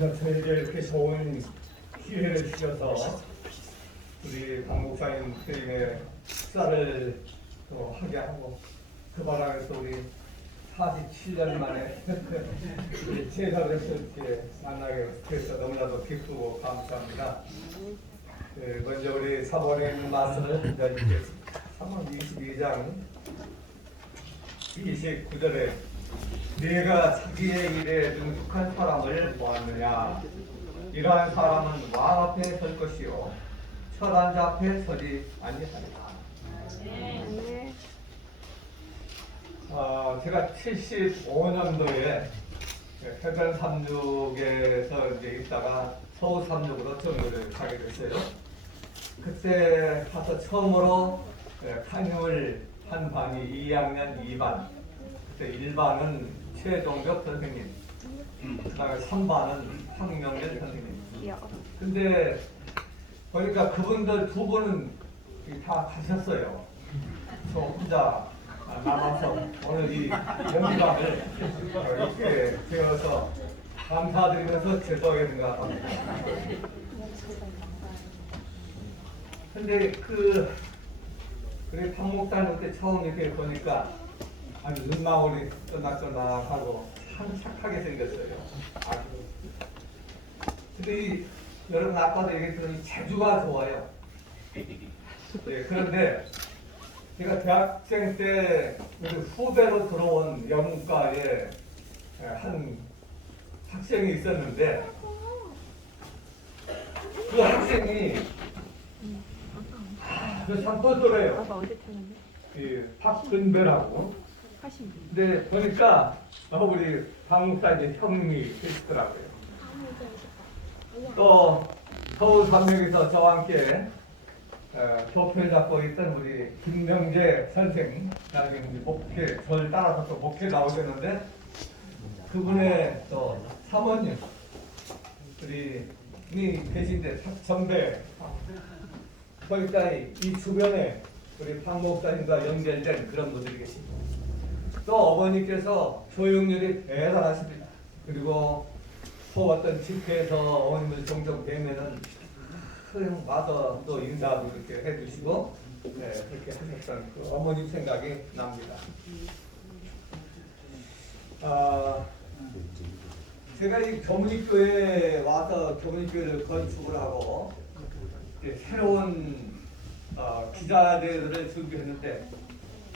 저에게 이렇게 좋은 기회를 주셔서 우리 박 목사님 때문에 식사를 또 하게 하고 그 바람에서 우리 47년 만에 제사를 이렇게 만나게 돼서 너무나도 기쁘고 감사합니다. 그 먼저 우리 사본에 있는 말씀을 읽겠습니다. 3번 22장 29절에 내가 자기의 일에 능숙한 사람을 보았느냐? 이러한 사람은 왕 앞에 설 것이요. 철한 자 앞에 서지 아니하리라. 어, 제가 75년도에 해변 삼육에서 이제 있다가 서울 삼육으로 정교를 가게 됐어요. 그때 가서 처음으로 한임을 한 반이 2학년 2반, 그때 1반은 최동벽 선생님, 그 다음에 3반은 황명렬 선생님. 근데 보니까 그분들 두 분은 다 가셨어요. 저 혼자 남아서 오늘 이 연기방을 이렇게 되어서 감사드리면서 죄송하게 생각합니다. 근데 그 우리 박목사님 때 처음 이렇게 보니까 아주 눈망울이 쫀득쫀득하고 참 착하게 생겼어요. 아주. 근데 이, 여러분 아까도 얘기했지만 이 재주가 좋아요. 예, 그런데 제가 대학생 때 우리 후배로 들어온 영문과에 한 학생이 있었는데 그 학생이 아참 똘똘해요. 아빠 어디 타는데? 이 박근배라고. 80. 근데 보니까 어, 우리 박 목사님 형님이 계시더라고요. 또 서울 삼명에서 저와 함께 어, 교표를 잡고 있던 우리 김명재 선생 나중에 이제 목회 저를 따라서 또 목회 나오셨는데 그분의 또 사모님 우리 이 계신데 정배 보니까 이, 이 주변에 우리 박 목사님과 연결된 그런 분들이 계십니다. 또 어머니께서 교육률이 대단하십니다. 그리고 또 어떤 집회에서 어머님을 종종 뵈면은 큰 와서 또 인사도 이렇게 해주시고 네, 그렇게 하셨던 그 어머님 생각이 납니다. 아, 제가 이 교문교회에 와서 교문교회를 건축을 하고 새로운 어, 기자들을 준비했는데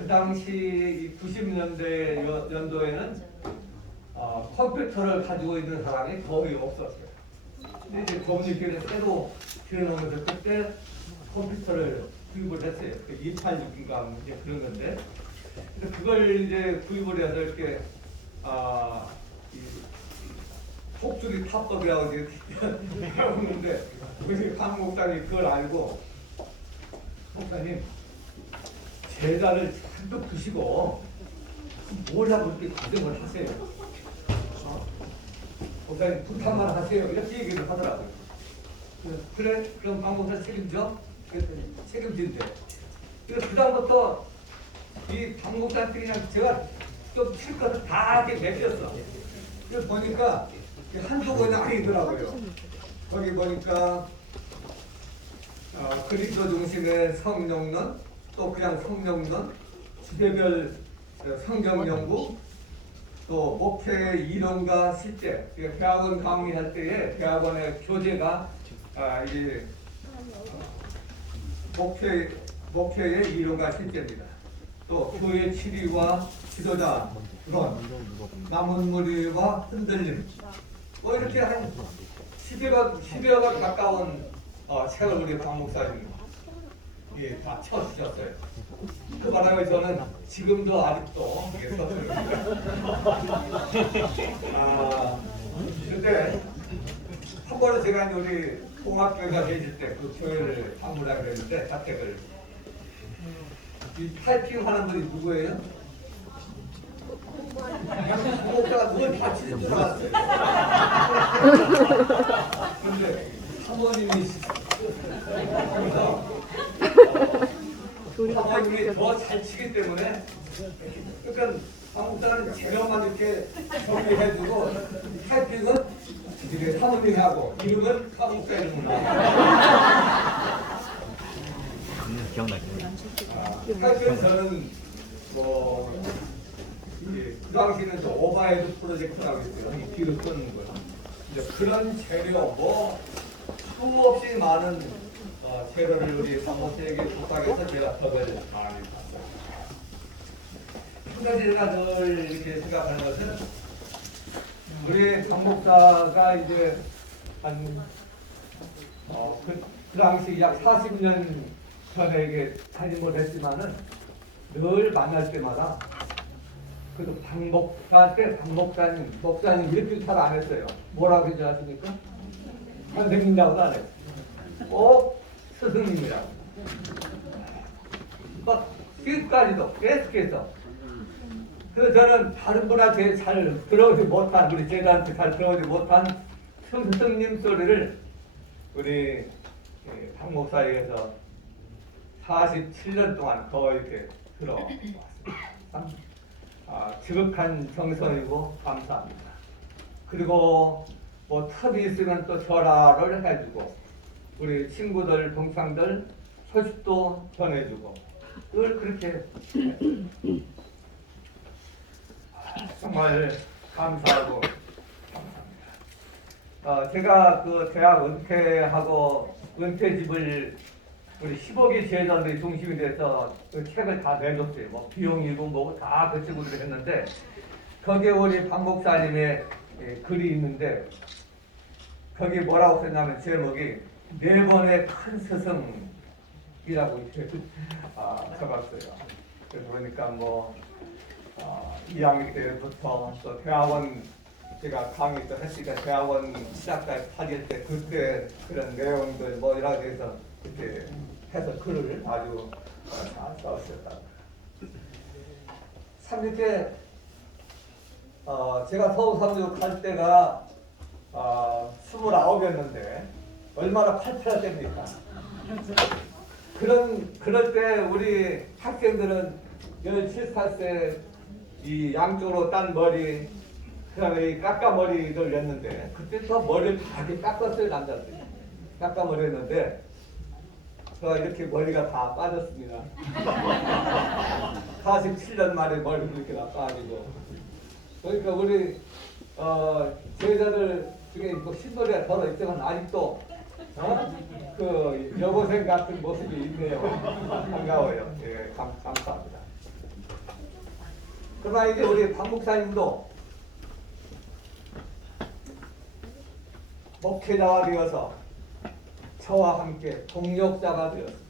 그 당시 90년대 연도에는 어, 컴퓨터를 가지고 있는 사람이 거의 없었어요. 근데 이제 교문교회를 새로 들여놓으면서 그때 컴퓨터를 구입을 했어요. 286인가 이제 그런 건데. 근데 그걸 이제 구입을 해서 이렇게 아, 이 폭주리 탑법이라고 이제 배우는데 우리 강 목사님이 그걸 알고 목사님 제자를 잔뜩 두시고 뭘 하고 이렇게 과정을 하세요. 어? 목사님 부탁만 하세요. 이렇게 얘기를 하더라고요. 그- 그래? 그럼 강 목사 책임져? 그랬더니 책임진대. 그래서 그다음부터 이 방목사한테 그냥 제가 좀 실컷 다 이렇게 맡겼어. 그래서 보니까 한두 번이 아니더라고요. 거기 보니까 어, 그리스도 중심의 성령론, 또 그냥 성령론, 지대별 어, 성경 연구, 또 목회 이론과 실제, 대학원 강의할 때에 대학원의 교재가 아, 이게 목회 목회의 이론과 실제입니다. 또 교회 치리와 지도자 론, 남은 무리와 흔들림, 뭐 이렇게 한 10여가 10여가 가까운 어, 책을 우리 박 목사님 예, 다 쳐주셨어요. 그 바람에 저는 지금도 아직도 이게 서투릅니다. 아, 근데 한 번은 제가 우리 통합교회가 계실 때 그 교회를 방문하게 됐는데 자택을 이 타이핑 하는 분이 누구예요? 목사가 누굴 다치는 줄 알았어요. 근데 사모님이 그래서 우리가 사모님이 가족들. 더잘 치기 때문에 그러니까 한국사는 재료만 이렇게 정리해주고 타이핑은 이게 사모님이 하고 이름은 한국사 이름으로 기억나요. 타이핑 저는 뭐 이제 그 당시에는 저 오바헤드 프로젝트라고 있어요 이 뒤로 끄는 거 이제 그런 재료 뭐 수없이 많은 어, 재료를 우리 사모님에게 부탁해서 제가 봤어요 한 가지 제가 늘 이렇게 생각하는 것은 우리 강목사가 이제 한 어, 그, 그 당시 약 40년 전에 이게 사진 못했지만은 늘 만날 때마다 그래도 박목사한테 박목사님, 목사님 이렇게 잘안 했어요. 뭐라고 하지 아십니까? 선생님이라고도 안 했어요. 꼭 스승님이라고. 막 지금까지도 계속해서 그 저는 다른 분한테 잘 들어오지 못한 우리 제자한테 잘 들어오지 못한 스승님 소리를 우리 예, 박 목사에게서 47년 동안 더 이렇게 들어왔습니다. 참, 아, 지극한 정성이고 감사합니다. 그리고 뭐 탑이 있으면 또 전화를 해주고 우리 친구들 동창들 소식도 전해주고 늘 그렇게 아, 정말 감사하고 감사합니다. 어, 제가 그 대학 은퇴하고 은퇴집을 우리 10억의 제자들이 중심이 돼서 그 책을 다 내줬어요. 뭐 비용이고 뭐고 다그 식으로 했는데 거기에 우리 박 목사님의 예, 글이 있는데 거기 뭐라고 썼냐면 제목이 네 번의 큰 스승이라고 이렇게 아, 적었어요. 그래서 그러니까 뭐 어, 2학년 때부터 또 대학원 제가 강의 또 했으니까 대학원 시작까지 다닐 때 그때 그런 내용들 뭐 여러 가지에서 이렇게 해서 글을 아주 어, 잘 써주셨다. 참 이렇게 어, 제가 서울 갈 때가 어, 29이었는데 얼마나 팔팔했답니까? 그런 그럴 때 우리 학생들은 17, 8세 이 양쪽으로 딴 머리 그다음에 이 깎아 머리를 냈는데 그때부터 머리를 다 이렇게 깎았어요 남자들이. 깎아 머리 했는데 제가 이렇게 머리가 다 빠졌습니다. 47년 만에 머리가 이렇게 다 빠지고. 그러니까 우리 어, 제자들 중에 뭐 신도리가 더러 있지만 아직도 어? 그 여고생 같은 모습이 있네요. 반가워요. 예, 감, 감사합니다. 그러나 이제 우리 박 목사님도 목회자가 되어서 저와 함께 동력자가 되었습니다.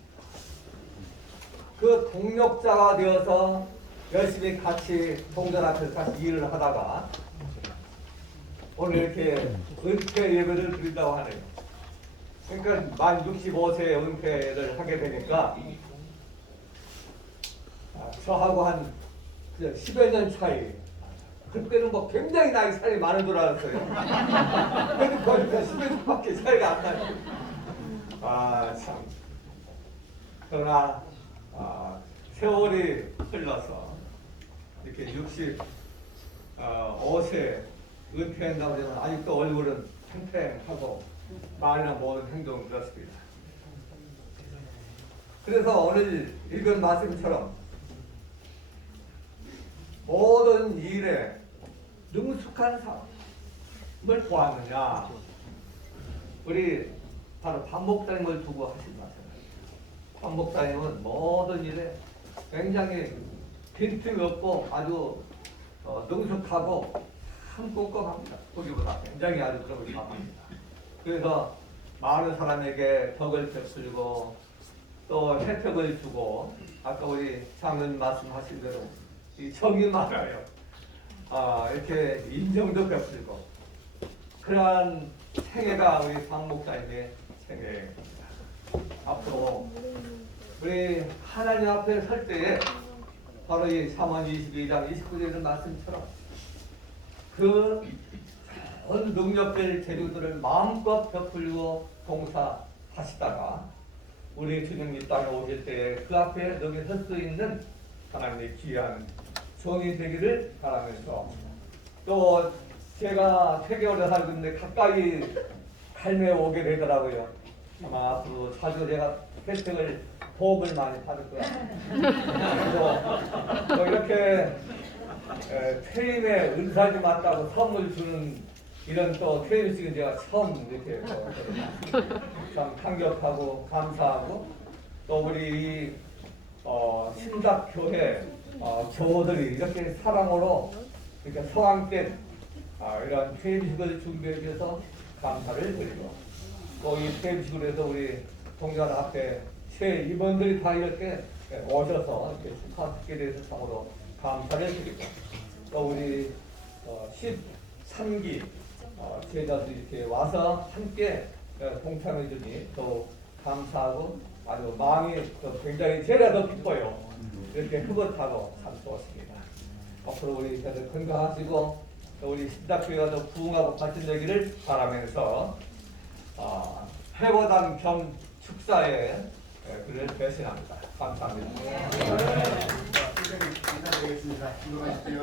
그 동력자가 되어서 열심히 같이 동전 앞에서 같이 일을 하다가 오늘 이렇게 은퇴 예배를 드린다고 하네요. 그러니까 만 65세에 은퇴를 하게 되니까 아, 저하고 한 그냥 10여 년 차이 그때는 뭐 굉장히 나이 차이 많은 줄 알았어요. 근데 거기가 10여 년밖에 차이가 안 나요. 아 참. 그러나 아, 세월이 흘러서 이렇게 60 어, 5세 은퇴한다고 하면 아직도 얼굴은 팽팽하고 말이나 모든 행동은 그렇습니다. 그래서 오늘 읽은 말씀처럼 모든 일에 능숙한 사람을 보았느냐 우리 바로 반 목사님을 두고 하신 말씀이에요. 반 목사님은 모든 일에 굉장히 빈틈이 없고 아주 어, 능숙하고 참 꼼꼼합니다. 거기보다 굉장히 아주 그런 걸 잘합니다. 그래서 많은 사람에게 덕을 베풀고 또 혜택을 주고 아까 우리 장은 말씀하신 대로 이 정이 많아요. 아 이렇게 인정도 베풀고 그러한 생애가 우리 박 목사님의 생애입니다. 앞으로 우리 하나님 앞에 설 때에 바로 이 3원 22장 29절에 있는 말씀처럼 그전 능력될 재료들을 마음껏 베풀고 봉사하시다가 우리 주님 이 땅에 오실 때 그 앞에 너희 설수 있는 하나님의 귀한 종이 되기를 바라면서 또 제가 세계오래 살고 있는데 가까이 갈매 오게 되더라고요. 아마 앞으로 자주 제가 혜택을 복을 많이 받을 거야. 그래서 또 이렇게 에, 퇴임에 은사지 맞다고 선물 주는 이런 또 퇴임식은 제가 처음 이렇게 또참 감격하고 감사하고 또 우리 이, 어, 신작교회 어, 교우들이 이렇게 사랑으로 이렇게 성황된 아, 이런 퇴임식을 준비해 주셔서 감사를 드리고 또 이 퇴임식으로 해서 우리 동전 앞에 새 임원들이 다 이렇게 오셔서 이렇게 축하하게 돼서 참으로 감사를 드리고 또 우리 어, 13기 어, 제자들이 이렇게 와서 함께 어, 동참해 주니 또 감사하고 아주 마음이 또 굉장히 더 기뻐요. 이렇게 흐뭇하고 참 좋습니다. 앞으로 우리 다들 건강하시고 또 우리 신학교가 더 부흥하고 발전되기를 바라면서 어, 해보단 겸 축사에 예, 그를 배신합니다. 감사합니다. 인 사드리겠습니다. 수고하십시오.